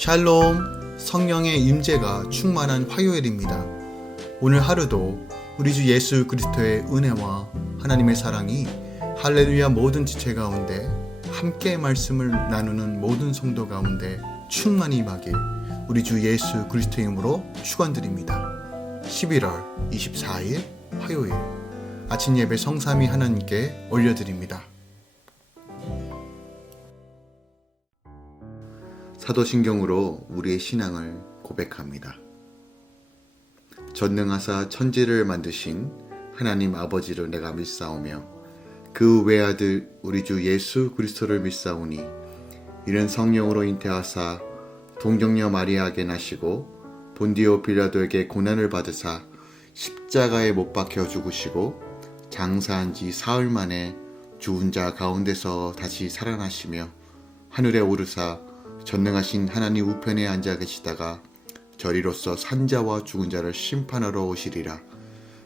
샬롬, 성령의 임재가 충만한 화요일입니다. 오늘 하루도 우리 주 예수 그리스도의 은혜와 하나님의 사랑이 할렐루야 모든 지체 가운데 함께 말씀을 나누는 모든 성도 가운데 충만히 임하길 우리 주 예수 그리스도의 이름으로 축원드립니다. 11월 24일 화요일 아침 예배 성삼위 하나님께 올려드립니다. 사도신경으로 우리의 신앙을 고백합니다. 전능하사 천지를 만드신 하나님 아버지를 내가 믿사오며 그 외아들 우리 주 예수 그리스도를 믿사오니 이는 성령으로 잉태하사 동정녀 마리아에게 나시고 본디오 빌라도에게 고난을 받으사 십자가에 못 박혀 죽으시고 장사한 지 사흘 만에 죽은 자 가운데서 다시 살아나시며 하늘에 오르사 전능하신 하나님 우편에 앉아 계시다가 저리로서 산자와 죽은 자를 심판하러 오시리라.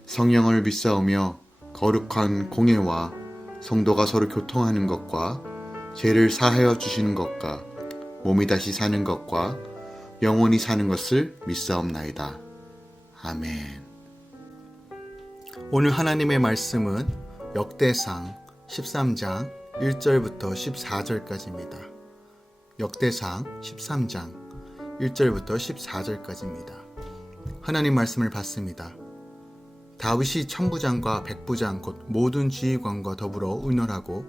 성령을 믿사오며 거룩한 공예와 성도가 서로 교통하는 것과 죄를 사하여 주시는 것과 몸이 다시 사는 것과 영원히 사는 것을 믿사옵나이다. 아멘. 오늘 하나님의 말씀은 역대상 13장 1절부터 14절까지입니다. 역대상 13장 1절부터 14절까지입니다. 하나님 말씀을 받습니다. 다윗이 천부장과 백부장 곧 모든 지휘관과 더불어 의논하고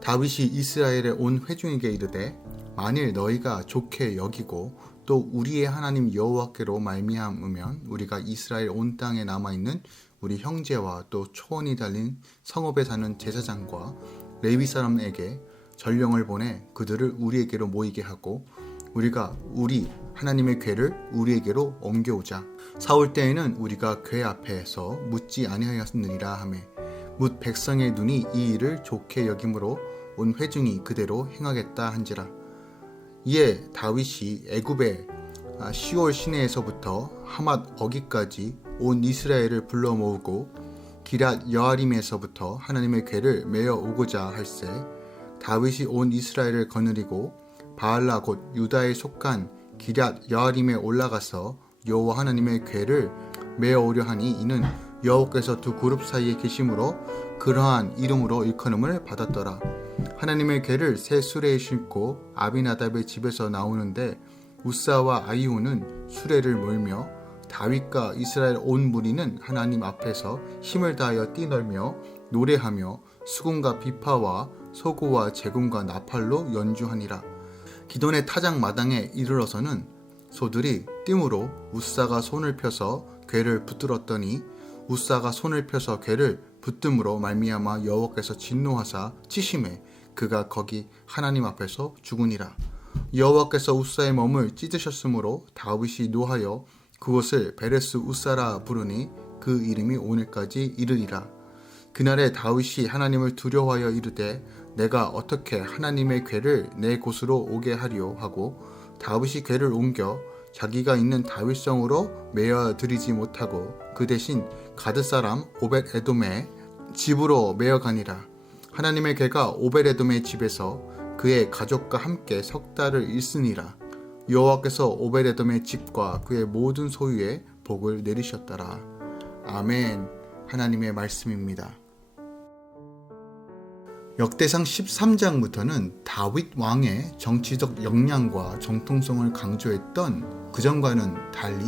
다윗이 이스라엘의 온 회중에게 이르되 만일 너희가 좋게 여기고 또 우리의 하나님 여호와께로 말미암으면 우리가 이스라엘 온 땅에 남아있는 우리 형제와 또 초원이 달린 성읍에 사는 제사장과 레위 사람에게 전령을 보내 그들을 우리에게로 모이게 하고 우리가 우리 하나님의 궤를 우리에게로 옮겨오자. 사울 때에는 우리가 궤 앞에서 묻지 아니하였느니라 하매 뭇 백성의 눈이 이 일을 좋게 여김으로 온 회중이 그대로 행하겠다 한지라. 이에 다윗이 애굽의 시올 시내에서부터 하맛 어기까지 온 이스라엘을 불러 모으고 기럇 여아림에서부터 하나님의 궤를 메어 오고자 할세 다윗이 온 이스라엘을 거느리고 바알라 곧 유다에 속한 기럇 여아림에 올라가서 여호와 하나님의 궤를 메어 오려 하니 이는 여호와께서 두 그룹 사이에 계심으로 그러한 이름으로 일컬음을 받았더라. 하나님의 궤를 새 수레에 싣고 아비나답의 집에서 나오는데 우사와 아이후는 수레를 몰며 다윗과 이스라엘 온 무리는 하나님 앞에서 힘을 다하여 뛰놀며 노래하며 수금과 비파와 소고와 제금과 나팔로 연주하니라. 기돈의 타작 마당에 이르러서는 소들이 띠므로 우사가 손을 펴서 궤를 붙들었더니 우사가 손을 펴서 궤를 붙듦으로 말미암아 여호와께서 진노하사 치심에 그가 거기 하나님 앞에서 죽으니라. 여호와께서 우사의 몸을 찢으셨으므로 다윗이 노하여 그곳을 베레스 우사라 부르니 그 이름이 오늘까지 이르리라. 그날에 다윗이 하나님을 두려워하여 이르되 내가 어떻게 하나님의 궤를 내 곳으로 오게 하리요 하고 다윗이 궤를 옮겨 자기가 있는 다윗성으로 메어 드리지 못하고 그 대신 가드 사람 오벳 에돔의 집으로 메어 가니라. 하나님의 궤가 오벳 에돔의 집에서 그의 가족과 함께 석 달을 있으니라. 여호와께서 오벳 에돔의 집과 그의 모든 소유에 복을 내리셨더라. 아멘. 하나님의 말씀입니다. 역대상 13장부터는 다윗 왕의 정치적 역량과 정통성을 강조했던 그전과는 달리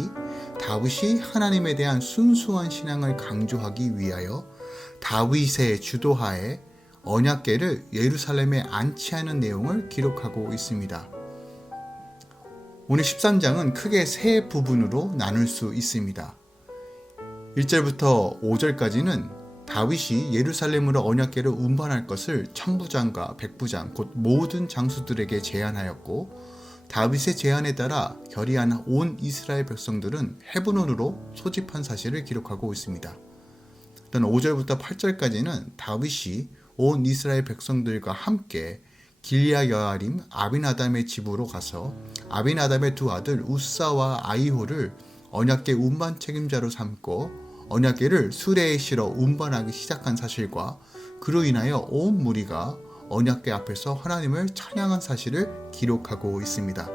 다윗이 하나님에 대한 순수한 신앙을 강조하기 위하여 다윗의 주도하에 언약궤를 예루살렘에 안치하는 내용을 기록하고 있습니다. 오늘 13장은 크게 세 부분으로 나눌 수 있습니다. 1절부터 5절까지는 다윗이 예루살렘으로 언약궤를 운반할 것을 천부장과 백부장 곧 모든 장수들에게 제안하였고 다윗의 제안에 따라 결의한 온 이스라엘 백성들은 헤브론으로 소집한 사실을 기록하고 있습니다. 또한 5절부터 8절까지는 다윗이 온 이스라엘 백성들과 함께 길리앗 여아림 아비나답의 집으로 가서 아비나답의 두 아들 우사와 아이호를 언약궤 운반 책임자로 삼고 언약궤를 수레에 실어 운반하기 시작한 사실과 그로 인하여 온 무리가 언약궤 앞에서 하나님을 찬양한 사실을 기록하고 있습니다.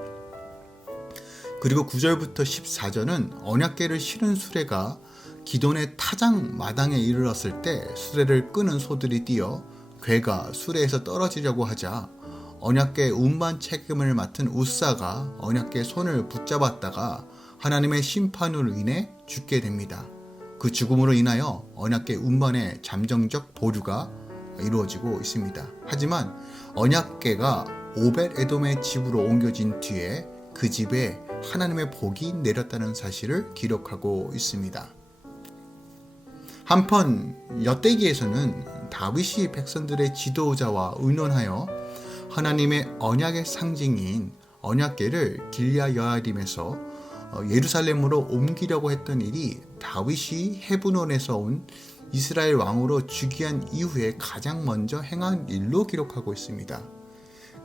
그리고 9절부터 14절은 언약궤를 실은 수레가 기돈의 타작 마당에 이르렀을 때 수레를 끄는 소들이 뛰어 궤가 수레에서 떨어지려고 하자 언약궤 운반 책임을 맡은 우사가 언약궤 손을 붙잡았다가 하나님의 심판으로 인해 죽게 됩니다. 그 죽음으로 인하여 언약궤 운반의 잠정적 보류가 이루어지고 있습니다. 하지만 언약궤가 오벳 에돔의 집으로 옮겨진 뒤에 그 집에 하나님의 복이 내렸다는 사실을 기록하고 있습니다. 한편 엿대기에서는 다윗이 백성들의 지도자와 의논하여 하나님의 언약의 상징인 언약궤를 길야 여아림에서 예루살렘으로 옮기려고 했던 일이 다윗이 헤브론에서 온 이스라엘 왕으로 즉위한 이후에 가장 먼저 행한 일로 기록하고 있습니다.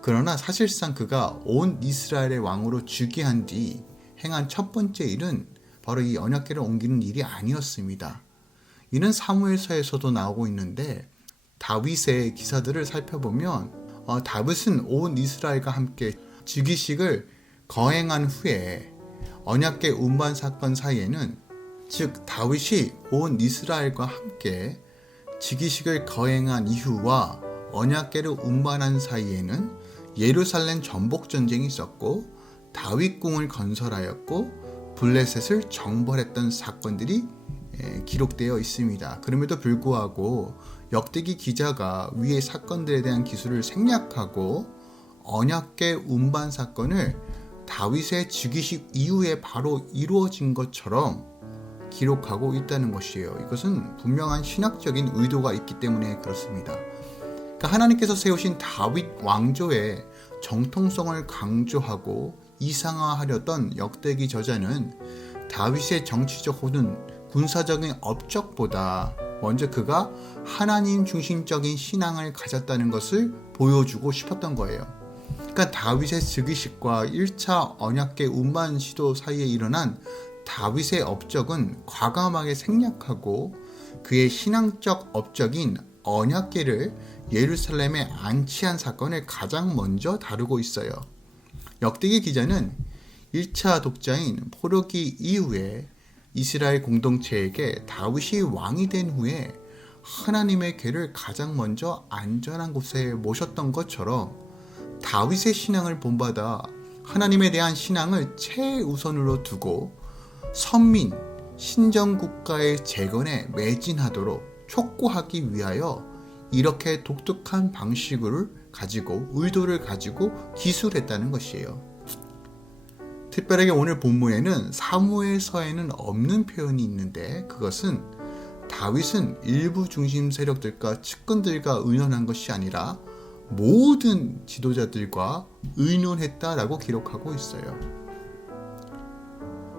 그러나 사실상 그가 온 이스라엘의 왕으로 즉위한 뒤 행한 첫 번째 일은 바로 이 언약궤를 옮기는 일이 아니었습니다. 이는 사무엘서에서도 나오고 있는데 다윗의 기사들을 살펴보면 다윗은 온 이스라엘과 함께 즉위식을 거행한 후에 언약궤 운반 사건 사이에는 즉 다윗이 온 이스라엘과 함께 즉위식을 거행한 이후와 언약궤를 운반한 사이에는 예루살렘 전복 전쟁이 있었고 다윗궁을 건설하였고 블레셋을 정벌했던 사건들이 기록되어 있습니다. 그럼에도 불구하고 역대기 기자가 위의 사건들에 대한 기술을 생략하고 언약궤 운반 사건을 다윗의 즉위식 이후에 바로 이루어진 것처럼 기록하고 있다는 것이에요. 이것은 분명한 신학적인 의도가 있기 때문에 그렇습니다. 그러니까 하나님께서 세우신 다윗 왕조의 정통성을 강조하고 이상화하려던 역대기 저자는 다윗의 정치적 혹은 군사적인 업적보다 먼저 그가 하나님 중심적인 신앙을 가졌다는 것을 보여주고 싶었던 거예요. 그러니까 다윗의 즉위식과 1차 언약궤 운반 시도 사이에 일어난 다윗의 업적은 과감하게 생략하고 그의 신앙적 업적인 언약궤를 예루살렘에 안치한 사건을 가장 먼저 다루고 있어요. 역대기 기자는 1차 독자인 포로기 이후에 이스라엘 공동체에게 다윗이 왕이 된 후에 하나님의 궤를 가장 먼저 안전한 곳에 모셨던 것처럼 다윗의 신앙을 본받아 하나님에 대한 신앙을 최우선으로 두고 선민, 신정국가의 재건에 매진하도록 촉구하기 위하여 이렇게 독특한 방식을 가지고 의도를 가지고 기술했다는 것이에요. 특별하게 오늘 본문에는 사무엘서에는 없는 표현이 있는데 그것은 다윗은 일부 중심 세력들과 측근들과 의논한 것이 아니라 모든 지도자들과 의논했다라고 기록하고 있어요.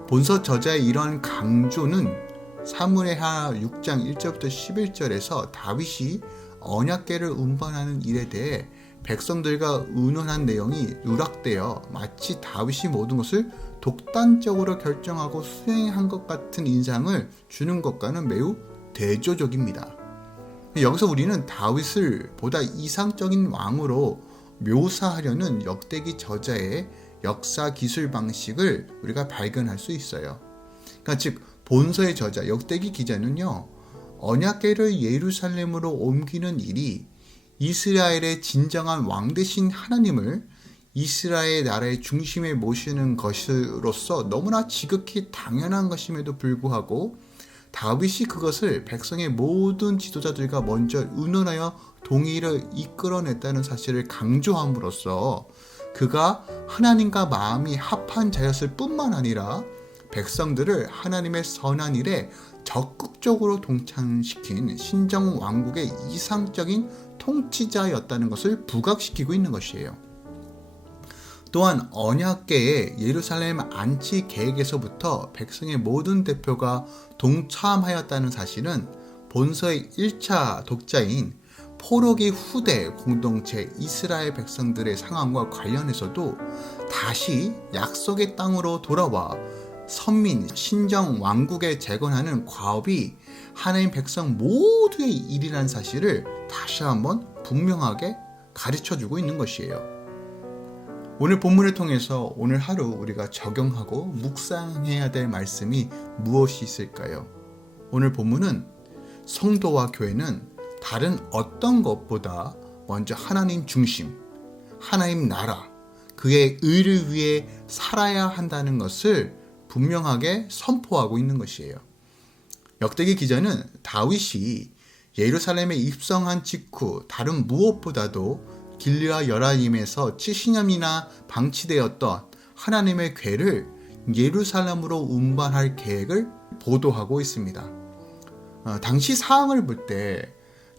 본서 저자의 이런 강조는 사무엘하 6장 1절부터 11절에서 다윗이 언약궤를 운반하는 일에 대해 백성들과 의논한 내용이 누락되어 마치 다윗이 모든 것을 독단적으로 결정하고 수행한 것 같은 인상을 주는 것과는 매우 대조적입니다. 여기서 우리는 다윗을 보다 이상적인 왕으로 묘사하려는 역대기 저자의 역사 기술 방식을 우리가 발견할 수 있어요. 그러니까 즉 본서의 저자 역대기 기자는요, 언약궤를 예루살렘으로 옮기는 일이 이스라엘의 진정한 왕 되신 하나님을 이스라엘 나라의 중심에 모시는 것으로서 너무나 지극히 당연한 것임에도 불구하고 다윗이 그것을 백성의 모든 지도자들과 먼저 의논하여 동의를 이끌어냈다는 사실을 강조함으로써 그가 하나님과 마음이 합한 자였을 뿐만 아니라 백성들을 하나님의 선한 일에 적극적으로 동참시킨 신정왕국의 이상적인 통치자였다는 것을 부각시키고 있는 것이에요. 또한 언약궤의 예루살렘 안치 계획에서부터 백성의 모든 대표가 동참하였다는 사실은 본서의 1차 독자인 포로기 후대 공동체 이스라엘 백성들의 상황과 관련해서도 다시 약속의 땅으로 돌아와 선민, 신정 왕국에 재건하는 과업이 하나님 백성 모두의 일이라는 사실을 다시 한번 분명하게 가르쳐주고 있는 것이에요. 오늘 본문을 통해서 오늘 하루 우리가 적용하고 묵상해야 될 말씀이 무엇이 있을까요? 오늘 본문은 성도와 교회는 다른 어떤 것보다 먼저 하나님 중심, 하나님 나라, 그의 의를 위해 살아야 한다는 것을 분명하게 선포하고 있는 것이에요. 역대기 기자는 다윗이 예루살렘에 입성한 직후 다른 무엇보다도 길르앗 여라임에서 70년이나 방치되었던 하나님의 궤를 예루살렘으로 운반할 계획을 보도하고 있습니다. 당시 상황을 볼 때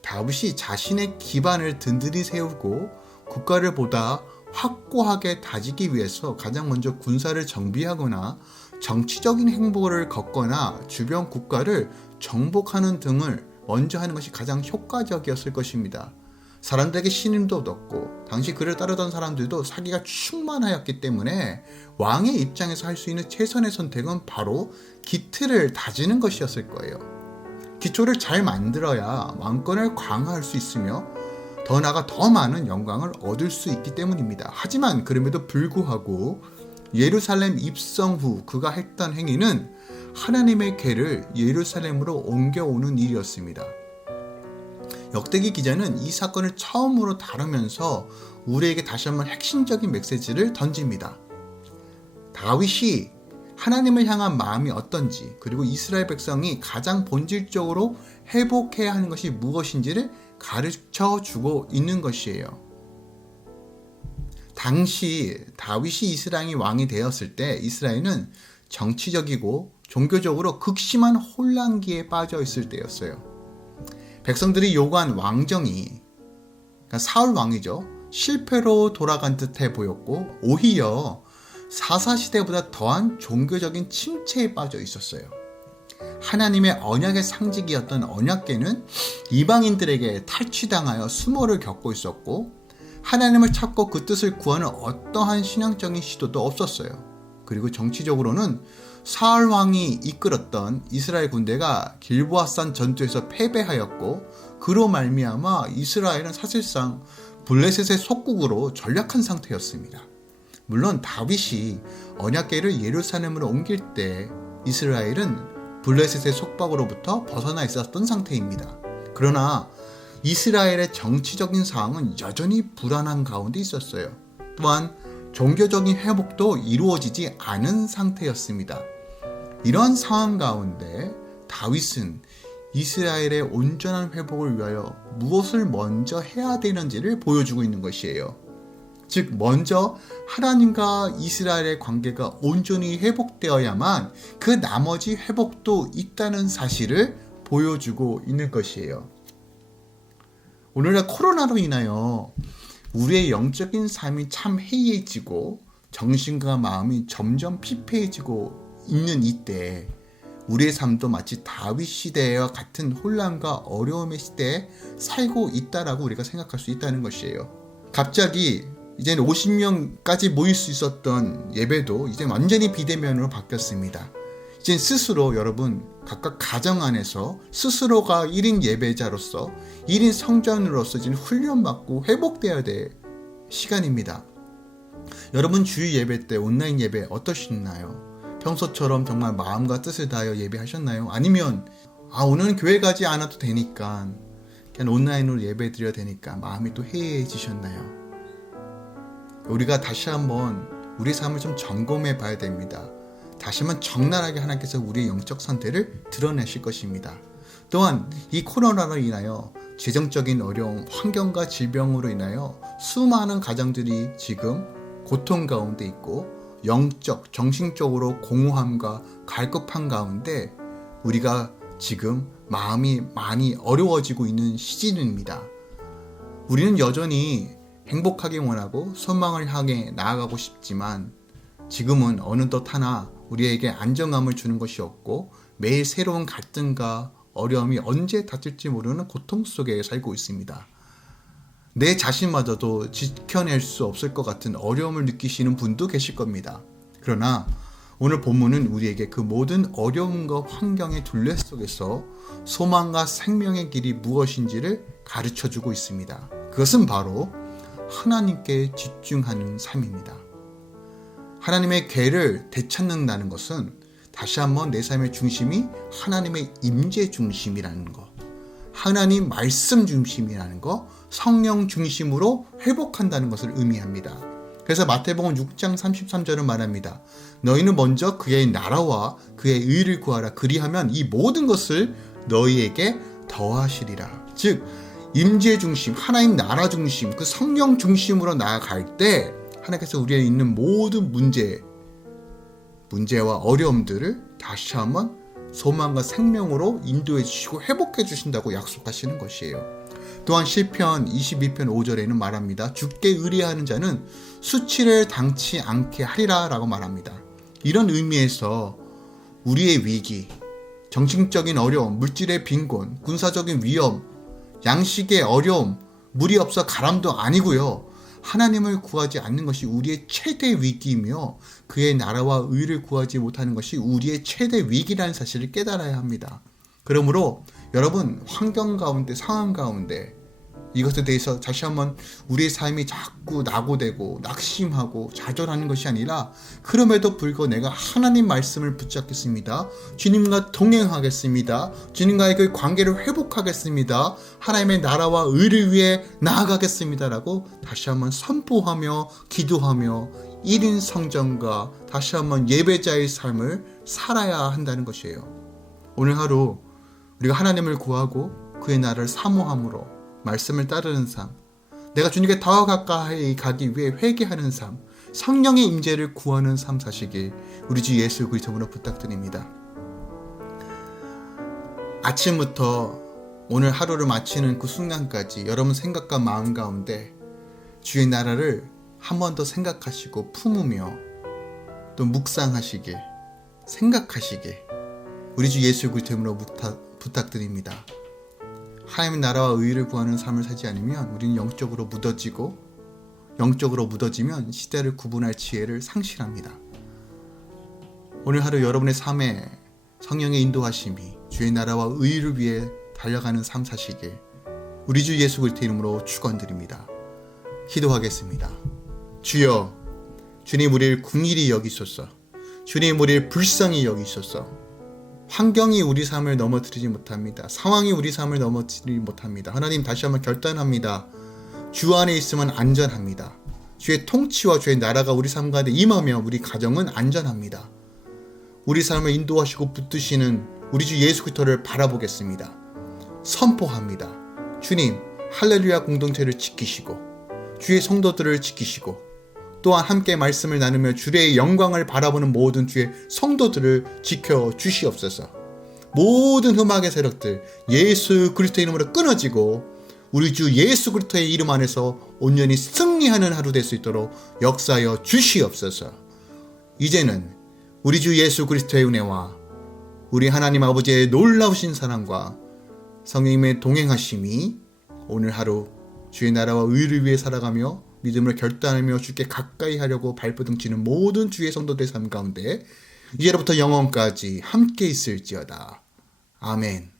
다윗이 자신의 기반을 든든히 세우고 국가를 보다 확고하게 다지기 위해서 가장 먼저 군사를 정비하거나 정치적인 행보를 걷거나 주변 국가를 정복하는 등을 먼저 하는 것이 가장 효과적이었을 것입니다. 사람들에게 신임도 얻었고 당시 그를 따르던 사람들도 사기가 충만하였기 때문에 왕의 입장에서 할 수 있는 최선의 선택은 바로 기틀을 다지는 것이었을 거예요. 기초를 잘 만들어야 왕권을 강화할 수 있으며 더 나아가 더 많은 영광을 얻을 수 있기 때문입니다. 하지만 그럼에도 불구하고 예루살렘 입성 후 그가 했던 행위는 하나님의 궤를 예루살렘으로 옮겨오는 일이었습니다. 역대기 기자는 이 사건을 처음으로 다루면서 우리에게 다시 한번 핵심적인 메시지를 던집니다. 다윗이 하나님을 향한 마음이 어떤지, 그리고 이스라엘 백성이 가장 본질적으로 회복해야 하는 것이 무엇인지를 가르쳐 주고 있는 것이에요. 당시 다윗이 이스라엘이 왕이 되었을 때 이스라엘은 정치적이고 종교적으로 극심한 혼란기에 빠져 있을 때였어요. 백성들이 요구한 왕정이, 그러니까 사울 왕이죠, 실패로 돌아간 듯해 보였고 오히려 사사시대보다 더한 종교적인 침체에 빠져 있었어요. 하나님의 언약의 상징이었던 언약궤는 이방인들에게 탈취당하여 수모를 겪고 있었고 하나님을 찾고 그 뜻을 구하는 어떠한 신앙적인 시도도 없었어요. 그리고 정치적으로는 사울 왕이 이끌었던 이스라엘 군대가 길보아산 전투에서 패배하였고 그로 말미암아 이스라엘은 사실상 블레셋의 속국으로 전락한 상태였습니다. 물론 다윗이 언약궤를 예루살렘으로 옮길 때 이스라엘은 블레셋의 속박으로부터 벗어나 있었던 상태입니다. 그러나 이스라엘의 정치적인 상황은 여전히 불안한 가운데 있었어요. 또한 종교적인 회복도 이루어지지 않은 상태였습니다. 이런 상황 가운데 다윗은 이스라엘의 온전한 회복을 위하여 무엇을 먼저 해야 되는지를 보여주고 있는 것이에요. 즉 먼저 하나님과 이스라엘의 관계가 온전히 회복되어야만 그 나머지 회복도 있다는 사실을 보여주고 있는 것이에요. 오늘날 코로나로 인하여 우리의 영적인 삶이 참 해이해지고 정신과 마음이 점점 피폐해지고 있는 이때 우리의 삶도 마치 다윗 시대와 같은 혼란과 어려움의 시대에 살고 있다라고 우리가 생각할 수 있다는 것이에요. 갑자기 이제는 50명까지 모일 수 있었던 예배도 이제 완전히 비대면으로 바뀌었습니다. 이제 스스로 여러분 각각 가정 안에서 스스로가 1인 예배자로서 1인 성전으로서 지금 훈련받고 회복되어야 될 시간입니다. 여러분 주일 예배 때 온라인 예배 어떠셨나요? 평소처럼 정말 마음과 뜻을 다하여 예배하셨나요? 아니면 오늘은 교회 가지 않아도 되니까 그냥 온라인으로 예배 드려야 되니까 마음이 또 해이해지셨나요? 우리가 다시 한번 우리 삶을 좀 점검해 봐야 됩니다. 다시 한번 적나라하게 하나님께서 우리의 영적 상태를 드러내실 것입니다. 또한 이 코로나로 인하여 재정적인 어려움, 환경과 질병으로 인하여 수많은 가정들이 지금 고통 가운데 있고 영적, 정신적으로 공허함과 갈급한 가운데 우리가 지금 마음이 많이 어려워지고 있는 시즌입니다. 우리는 여전히 행복하게 원하고 소망을 향해 나아가고 싶지만 지금은 어느덧 하나 우리에게 안정감을 주는 것이 없고 매일 새로운 갈등과 어려움이 언제 닥칠지 모르는 고통 속에 살고 있습니다. 내 자신마저도 지켜낼 수 없을 것 같은 어려움을 느끼시는 분도 계실 겁니다. 그러나 오늘 본문은 우리에게 그 모든 어려움과 환경의 둘레 속에서 소망과 생명의 길이 무엇인지를 가르쳐주고 있습니다. 그것은 바로 하나님께 집중하는 삶입니다. 하나님의 계를 되찾는다는 것은 다시 한번 내 삶의 중심이 하나님의 임재 중심이라는 것, 하나님 말씀 중심이라는 것, 성령 중심으로 회복한다는 것을 의미합니다. 그래서 마태복음 6장 33절은 말합니다. 너희는 먼저 그의 나라와 그의 의를 구하라. 그리하면 이 모든 것을 너희에게 더하시리라. 즉 임재 중심, 하나님 나라 중심, 그 성령 중심으로 나아갈 때 하나님께서 우리에 있는 모든 문제와 어려움들을 다시 한번 소망과 생명으로 인도해 주시고 회복해 주신다고 약속하시는 것이에요. 또한 시편 22편 5절에는 말합니다. 주께 의뢰하는 자는 수치를 당치 않게 하리라 라고 말합니다. 이런 의미에서 우리의 위기, 정신적인 어려움, 물질의 빈곤, 군사적인 위험, 양식의 어려움, 물이 없어 가람도 아니고요. 하나님을 구하지 않는 것이 우리의 최대 위기이며 그의 나라와 의를 구하지 못하는 것이 우리의 최대 위기라는 사실을 깨달아야 합니다. 그러므로 여러분 환경 가운데, 상황 가운데 이것에 대해서 다시 한번 우리의 삶이 자꾸 낙오되고 낙심하고 좌절하는 것이 아니라 그럼에도 불구하고 내가 하나님 말씀을 붙잡겠습니다. 주님과 동행하겠습니다. 주님과의 그 관계를 회복하겠습니다. 하나님의 나라와 의를 위해 나아가겠습니다 라고 다시 한번 선포하며 기도하며 1인 성전과 다시 한번 예배자의 삶을 살아야 한다는 것이에요. 오늘 하루 우리가 하나님을 구하고 그의 나라를 사모함으로 말씀을 따르는 삶, 내가 주님께 더 가까이 가기 위해 회개하는 삶, 성령의 임재를 구하는 삶 사시길 우리 주 예수 그리스도로 부탁드립니다. 아침부터 오늘 하루를 마치는 그 순간까지 여러분 생각과 마음 가운데 주의 나라를 한 번 더 생각하시고 품으며 또 묵상하시길, 생각하시길 우리 주 예수 그리스도로 부탁드립니다. 하나님의 나라와 의를 구하는 삶을 살지 않으면 우리는 영적으로 묻어지고 영적으로 묻어지면 시대를 구분할 지혜를 상실합니다. 오늘 하루 여러분의 삶에 성령의 인도하심이 주의 나라와 의를 위해 달려가는 삶 사시길 우리 주 예수 그리스도 이름으로 축원드립니다. 기도하겠습니다. 주여, 주님 우리를 긍휼히 여기소서. 주님 우리를 불쌍히 여기소서. 환경이 우리 삶을 넘어뜨리지 못합니다. 상황이 우리 삶을 넘어뜨리지 못합니다. 하나님 다시 한번 결단합니다. 주 안에 있으면 안전합니다. 주의 통치와 주의 나라가 우리 삶 가운데 임하며 우리 가정은 안전합니다. 우리 삶을 인도하시고 붙드시는 우리 주 예수 그리스도를 바라보겠습니다. 선포합니다. 주님 할렐루야 공동체를 지키시고 주의 성도들을 지키시고 또한 함께 말씀을 나누며 주의 영광을 바라보는 모든 주의 성도들을 지켜주시옵소서. 모든 흠악의 세력들 예수 그리스도의 이름으로 끊어지고 우리 주 예수 그리스도의 이름 안에서 온전히 승리하는 하루 될 수 있도록 역사하여 주시옵소서. 이제는 우리 주 예수 그리스도의 은혜와 우리 하나님 아버지의 놀라우신 사랑과 성령님의 동행하심이 오늘 하루 주의 나라와 의를 위해 살아가며 믿음을 결단하며 주께 가까이 하려고 발버둥치는 모든 주의 성도들의 삶 가운데 이제로부터 영원까지 함께 있을지어다. 아멘.